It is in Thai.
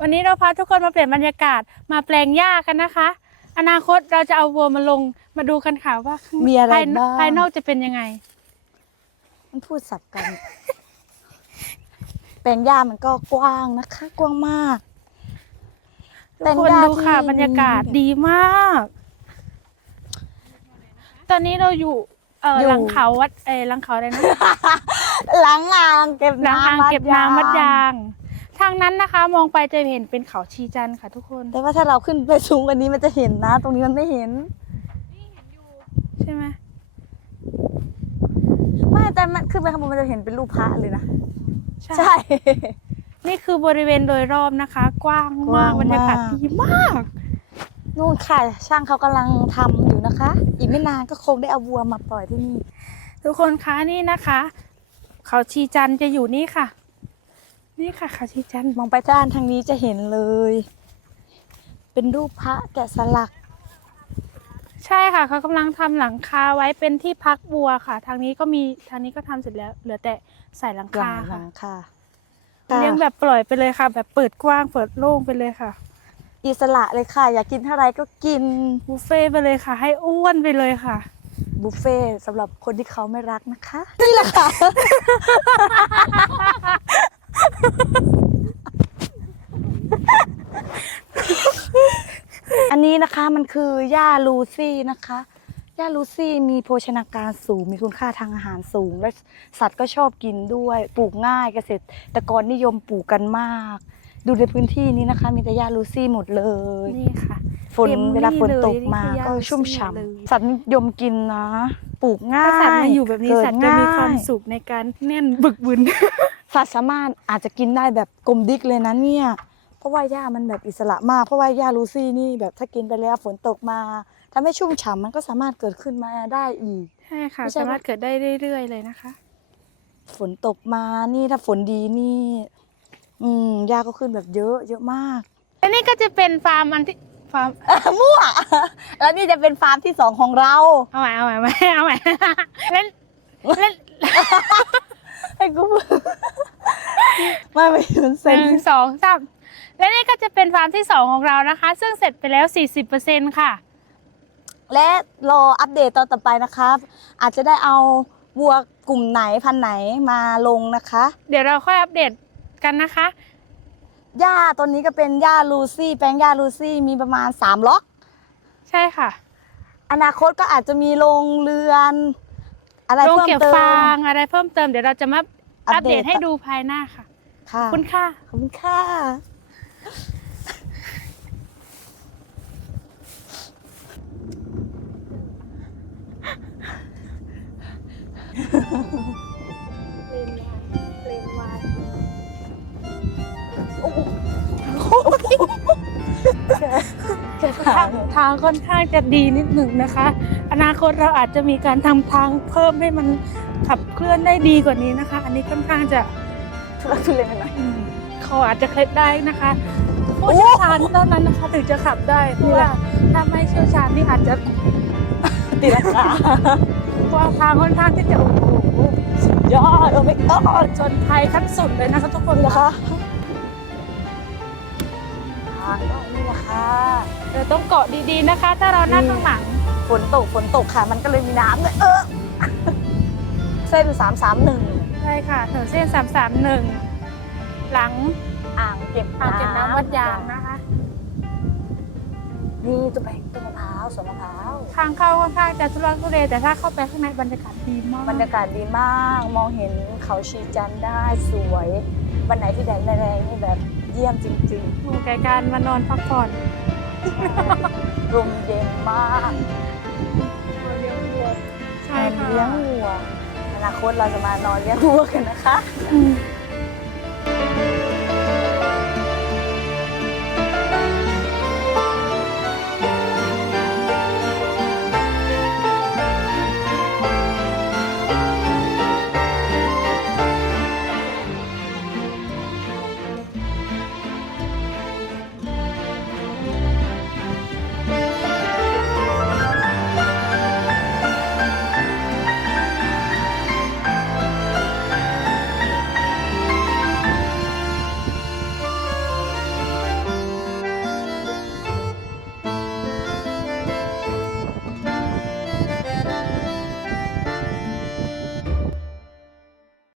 วันนี้เราพาทุกคนมาเปลี่ยนบรรยากาศมาแปลงหญ้ากันนะคะ อนาคตเราจะเอาวัวมาลงมาดูกันค่ะว่าข้างมีอะไรภายบ้าง ภายนอกจะเป็นยังไง มันพูดสับกัน แปลงหญ้ามันก็กว้างนะคะ กว้างมาก ทุกคนดูค่ะที่ บรรยากาศดีมาก ตอนนี้เราอยู่เออหลังเขาวัดเออหลังเขาอะไรนะ หลังอ่างเก็บหลังน้ำอ่างเก็บน้ำวัดยางยาง ทางนั้นนะคะมองไปจะเห็นเป็นเขาชีจันทร์ค่ะทุกคน แต่ว่าถ้าเราขึ้นไปสูงกว่านี้มันจะเห็นนะ ตรงนี้มันไม่เห็น ใช่ไหมไม่แต่มันขึ้นไปข้างบนมันจะเห็นเป็นรูปพระเลยนะ ใช่ ใช่ นี่คือบริเวณโดยรอบนะคะ กว้างกว้ามากงบรรยากาศมาก ดีมาก นู่นค่ะ ช่างเขากำลังทำอยู่นะคะ อีกไม่นานก็คงได้เอาวัวมาปล่อยที่นี่ ทุกคนคะนี่นะคะ เขาชีจันทร์จะอยู่นี่ค่ะ นี่ค่ะเขาชีจันทร์มองไปด้านทางนี้จะเห็นเลย เป็นรูปพระแกะสลัก ใช่ค่ะเขากำลังทำหลังคาไว้เป็นที่พักบัวค่ะ ทางนี้ก็มีทางนี้ก็ทำเสร็จแล้ว เหลือแต่ใส่หลังกลาคางหลัค่ะงค่ะเลี้ยงแบบปล่อยไปเลยค่ะ แบบเปิดกว้างเปิดโล่งไปเลยค่ะอิสระเลยค่ะ อยากกินเท่าไรก็กินบุฟเฟ่ต์ไปเลยค่ะ ให้อ้วนไปเลยค่ะ บุฟเฟ่ต์สำหรับคนที่เขาไม่รักนะคะ นี่แหละค่ะ อันนี้นะคะ มันคือหญ้าลูซี่นะคะหญ้าลูซี่มีโภชนาการสูง มีคุณค่าทางอาหารสูง และสัตว์ก็ชอบกินด้วย ปลูกง่ายเกษตรกรนิยมปลูกกันมาก ดูในพื้นที่นี้นะคะ มีแต่หญ้าลูซี่หมดเลย นี่ค่ะฝนเต็มเวลาฝนนี่เลยตกมานี่คือยาก็ชุ่มลูซี่ฉ่เลยำสัตว์นิยมกินนะ ปลูกง่ายถ้าสัตว์มาอยู่แบบนี้เกิดสัตว์จะมีความง่ยสุขในการแน่นบึกบึนสัตว์สามารถอาจจะกินได้แบบกลมดิกเลยนะเนี่ยเพ ราะว่าหญ้ามันแบบอิสระมากเพราะว่าหญ้าลูซี่นี่แบบถ้ากินไปแล้วฝนตกมาทำให้ชุ่มฉ่ำมันก็สามารถเกิดขึ้นมาได้อีก ใช่ค่ะ ไม่ใช่สามารถเกิดได้เรื่อยๆเลยนะคะ ฝนตกมานี่ถ้าฝนดีนี่ อืมหญ้าก็ขึ้นแบบเยอะเยอะมาก อันนี้ก็จะเป็นฟาร์มอันที่ฟาร์มมั่ว แล้วนี่จะเป็นฟาร์มที่สองของเรา เอาใหม่เอาใหม่เอาใหม่เอาใหม่เล่นเล่นให้กูไม่ไม่มันหเซ็นนึ่งสองสาม และนี่ก็จะเป็นฟาร์มที่สองของเรานะคะ ซึ่งเสร็จไปแล้ว 40%ค่ะ และรออัปเดตตอนต่อไปนะครับ อาจจะได้เอาวัวกลุ่มไหนพันธุ์ไหนมาลงนะคะ เดี๋ยวเราค่อยอัปเดตกันนะคะ หญ้าตัวนี้ก็เป็นหญ้าลูซี่ แปลงหญ้าลูซี่มีประมาณ 3 ล็อก ใช่ค่ะ อนาคตก็อาจจะมีโรงเรือน อะไรโรงเพิ่มเก็บเติม ฟางอะไรเพิ่มเติมเดี๋ยวเราจะมาอัอัปปเดเดตตให้ดูภายหน้าค่ะค่ะขอบคุณค่ะ ขอบคุณค่ะ ทางทางค่อนข้างจะดีนิดหนึ่งนะคะ อนาคตเราอาจจะมีการทำทางเพิ่มให้มันขับเคลื่อนได้ดีกว่านี้นะคะ อันนี้ค่อนข้างจะ ทุลักทุเลหน่อย อืม เขาอาจจะเคล็ดได้นะคะผู้เชี่ยวชาญเท่านั้นนะคะถึงจะขับได้เพราะว่าถ้าไม่เชี่ยวชาญนี่อาจจะตีลังกาเพราะว่าทางค่อนข้างที่จะโอ้โหยอดโอ้ไม่ก็ชนภัยขั้นสุดเลยนะคะทุกคนเหรอคะคะทางก็นี่แหละค่ะเราต้องเกาะดีๆนะคะ ถ้าเรานั่งข้างหลังฝนตกฝนตกค่ะ มันก็เลยมีน้ำเลยเออเส้นสามสามหนึ่งใช่ค่ะถนนเส้นสามสามหนึ่ง หลังอ่างเก็บอ่างเก็บน้ำวัดยางนะคะนี่ต้นไม้ต้นมะพร้าวสวนมะพร้าว ทางเข้าค่อนข้างจะทุรักทุเลแต่ถ้าเข้าไปข้างในบรรยากาศดีมากบรรยากาศดีมาก มองเห็นเขาชีจันทร์ได้สวย วันไหนที่แดดแรงๆนี่แบบเยี่ยมจริงหมู่แก่การมานอนพักผ่อนๆลมเย็นมากใช่ค่ะเลี้ยงวัวอนาคตเราจะมานอนเลี้ยงวัวกันนะคะอืม thank you